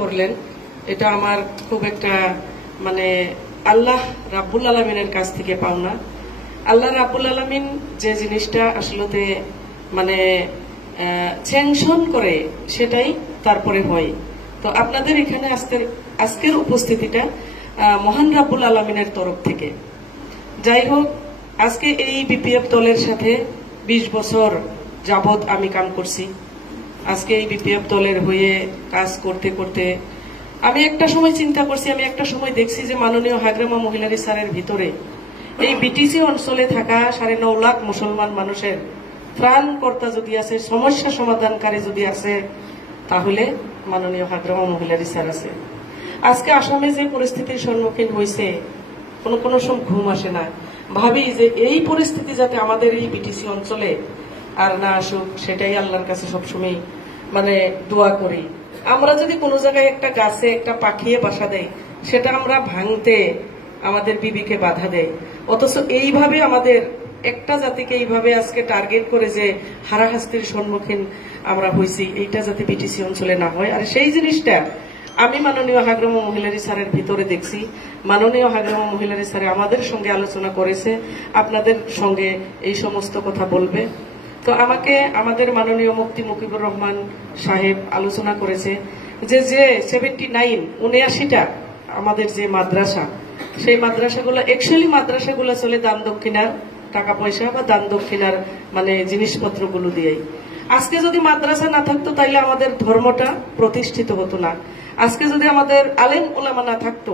করলেন, এটা আমার খুব একটা মানে আল্লাহ রাব্বুল আলামিনের কাছ থেকে পাওনা। আল্লাহ রাব্বুল আলামিন যে জিনিসটা আসলে মানে স্যাংশন করে সেটাই তারপরে হয়। তো আপনাদের এখানে আজকের উপস্থিতিটা মহান রাব্বুল আলামিনের তরফ থেকে। যাই হোক, আজকে এই বিপিএফ দলের সাথে 20 বছর যাবত আমি কাম করছি। আজকে এই বিপিএফ দলের হয়ে কাজ করতে করতে আমি একটা সময় চিন্তা করছি, আমি একটা সময় দেখছি যে মাননীয় হাগ্রামা মহিলারি স্যারের ভিতরে এই বিটিসি অঞ্চলে থাকা 9.5 লাখ মুসলমান মানুষের ত্রাণকর্তা যদি আছে, সমস্যা সমাধানকারী যদি আছে, তাহলে মাননীয় হাগ্রামা মহিলারি স্যার আছে। আজকে আসামে যে পরিস্থিতির সম্মুখীন হয়েছে, কোনো সময় ঘুম আসে না। ভাবি যে এই পরিস্থিতি যাতে আমাদের এই বিটিসি অঞ্চলে আর না আসুক, সেটাই আল্লাহর কাছে সবসময় মানে দোয়া করি। আমরা যদি কোনো জায়গায় একটা গাছে একটা পাখিয়ে বাসা দেয়, সেটা আমরা ভাঙতে আমাদের বিবিকে বাধা দেয়। অথচ এইভাবে আমাদের একটা জাতিকে এইভাবে আজকে টার্গেট করে যে হারাহাস্তির সম্মুখীন আমরা হয়েছি, এইটা যাতে বিটিসি অঞ্চলে না হয়। আর সেই জিনিসটা আমি মাননীয় হাগ্রামা মহিলারি স্যারের ভিতরে দেখছি। মাননীয় হাগ্রামা মহিলারি স্যার আমাদের সঙ্গে আলোচনা করেছে, আপনাদের সঙ্গে এই সমস্ত কথা বলবে। তো আমাকে আমাদের মাননীয় মুফতি মুকিবুর রহমান সাহেব আলোচনা করেছে যে 79-79টা আমাদের যে মাদ্রাসা, সেই মাদ্রাসাগুলো অ্যাকচুয়ালি মাদ্রাসাগুলো চলে দান দক্ষিণার টাকা পয়সা বা দান দক্ষিণার মানে জিনিসপত্রগুলো দিয়েই। আজকে যদি মাদ্রাসা না থাকতো তাইলে আমাদের ধর্মটা প্রতিষ্ঠিত হতো না। আজকে যদি আমাদের আলেম ওলামা না থাকতো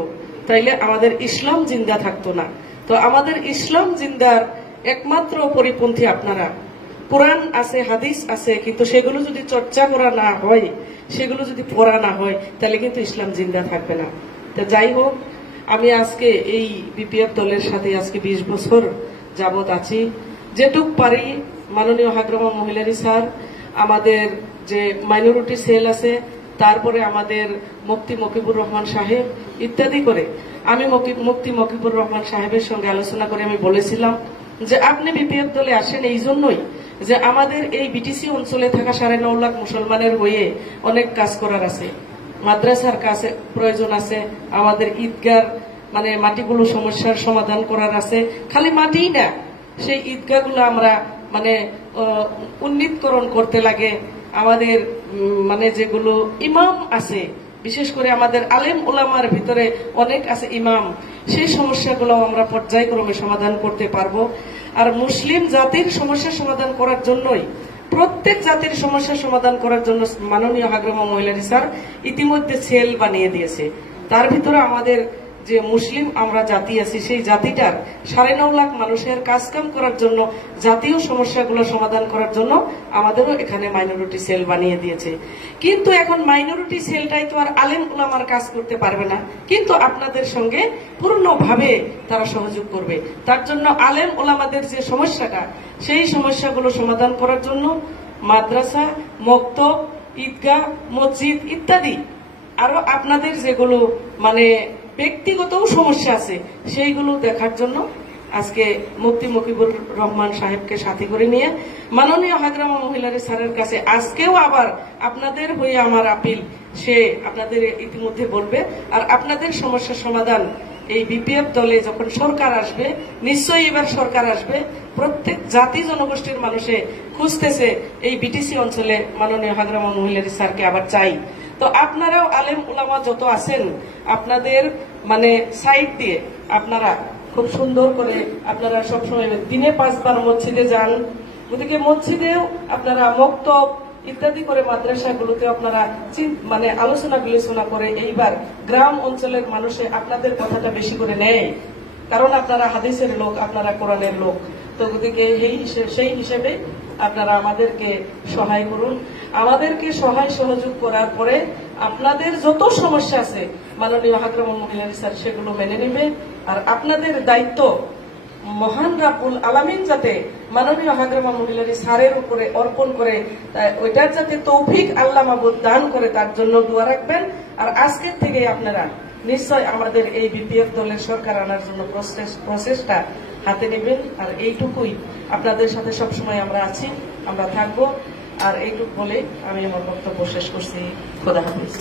তাইলে আমাদের ইসলাম জিন্দা থাকতো না। তো আমাদের ইসলাম জিন্দার একমাত্র পরিপন্থী আপনারা। কোরআন আছে, হাদিস আছে, কিন্তু সেগুলো যদি চর্চা করা না হয়, সেগুলো যদি পড়া না হয়, তাহলে কিন্তু ইসলাম জিন্দা থাকবে না। তো যাই হোক, আমি আজকে এই বিপিএফ দলের সাথে আজকে 20 বছর যাবত আছি। যেটুক পারি মাননীয় হাগ্রামা মহিলারি স্যার, আমাদের যে মাইনরিটি সেল আছে, তারপরে আমাদের মুফতি মকিবুর রহমান সাহেব ইত্যাদি করে আমি মুফতি মকিবুর রহমান সাহেবের সঙ্গে আলোচনা করে আমি বলেছিলাম যে আপনি বিপিএফ দলে আসেন এই জন্যই যে আমাদের এই বিটিসি অঞ্চলে থাকা 9.5 লাখ মুসলমানের হয়ে অনেক কাজ করার আছে। মাদ্রাসার কাছে প্রয়োজন আছে, আমাদের ঈদগার মানে মাটিগুলো সমস্যার সমাধান করার আছে। খালি মাটিই না, সেই ঈদগাহগুলো আমরা মানে উন্নীতকরণ করতে লাগে। আমাদের মানে যেগুলো ইমাম আছে, বিশেষ করে আমাদের আলেম ওলামার ভিতরে অনেক আছে ইমাম, সেই সমস্যাগুলো আমরা পর্যায়ক্রমে সমাধান করতে পারবো। আর মুসলিম জাতির সমস্যা সমাধান করার জন্যই, প্রত্যেক জাতির সমস্যা সমাধান করার জন্য মাননীয় হাগ্রামা মহিলারি স্যার ইতিমধ্যে সেল বানিয়ে দিয়েছে। তার ভিতরে আমাদের যে মুসলিম আমরা জাতি আছি, সেই জাতিটার 9.5 লাখ মানুষের কাজকাম করার জন্য, জাতীয় সমস্যাগুলো সমাধান করার জন্য আমাদেরও এখানে মাইনরিটি সেল বানিয়ে দিয়েছে। কিন্তু এখন মাইনরিটি সেলটাই তো আর আলেম ওলামার কাজ করতে পারবে না, কিন্তু আপনাদের সঙ্গে পূর্ণভাবে তারা সহযোগ করবে। তার জন্য আলেম ওলামাদের যে সমস্যাটা, সেই সমস্যাগুলো সমাধান করার জন্য মাদ্রাসা, মক্তব, ঈদগাহ, মসজিদ ইত্যাদি আরো আপনাদের যেগুলো মানে ব্যক্তিগত সমস্যা আছে, সেইগুলো দেখার জন্য আজকে মুফতি মকিবুর রহমান সাহেবকে সাথে করে নিয়ে মাননীয় হাগ্রামা মহিলারি স্যারের কাছে আজকেও আবার আপনাদের হয়ে আমার আপিল, সে আপনাদের ইতিমধ্যে বলবে। আর আপনাদের সমস্যার সমাধান এই বিপিএফ দলে যখন সরকার আসবে, নিশ্চয়ই এবার সরকার আসবে, প্রত্যেক জাতি জনগোষ্ঠীর মানুষে খুঁজতেছে এই বিটিসি অঞ্চলে মাননীয় হাগ্রামা মহিলারি স্যারকে আবার চাই। তো আপনারাও আলেম উলামা যত আছেন, আপনাদের মানে সাইড দিয়ে আপনারা খুব সুন্দর করে আপনারা সবসময় দিনে 5 বার মসজিদে যান। ওদিকে মসজিদেও আপনারা মক্তব ইত্যাদি করে মাদ্রাসাগুলোতে আপনারা মানে আলোচনা বিলোচনা করে এইবার গ্রাম অঞ্চলের মানুষে আপনাদের কথাটা বেশি করে নেয়, কারণ আপনারা হাদিসের লোক, আপনারা কোরআনের লোক। তো ওদিকে সেই হিসেবে আপনারা আমাদেরকে সহায় করুন। আমাদেরকে সহায় সহযোগ করার পরে আপনাদের যত সমস্যা আছে মাননীয় হাগ্রামা মহিলারি স্যার সেগুলো মেনে নেবে। আর আপনাদের দায়িত্ব মহান রাব্বুল আলামিন যাতে মাননীয় হাগ্রামা মহিলারি স্যারের উপরে অর্পণ করে, ওইটার যাতে তৌফিক আল্লাহ মাবুদ দান করে, তার জন্য দোয়া রাখবেন। আর আজকের থেকে আপনারা নিশ্চয় আমাদের এই বিপিএফ দলের সরকার আনার জন্য প্রচেষ্টা হাতে নেবেন। আর এইটুকুই, আপনাদের সাথে সবসময় আমরা আছি, আমরা থাকবো। আর এইটুকু বলে আমি আমার বক্তব্য শেষ করছি। খোদা হাফেজ।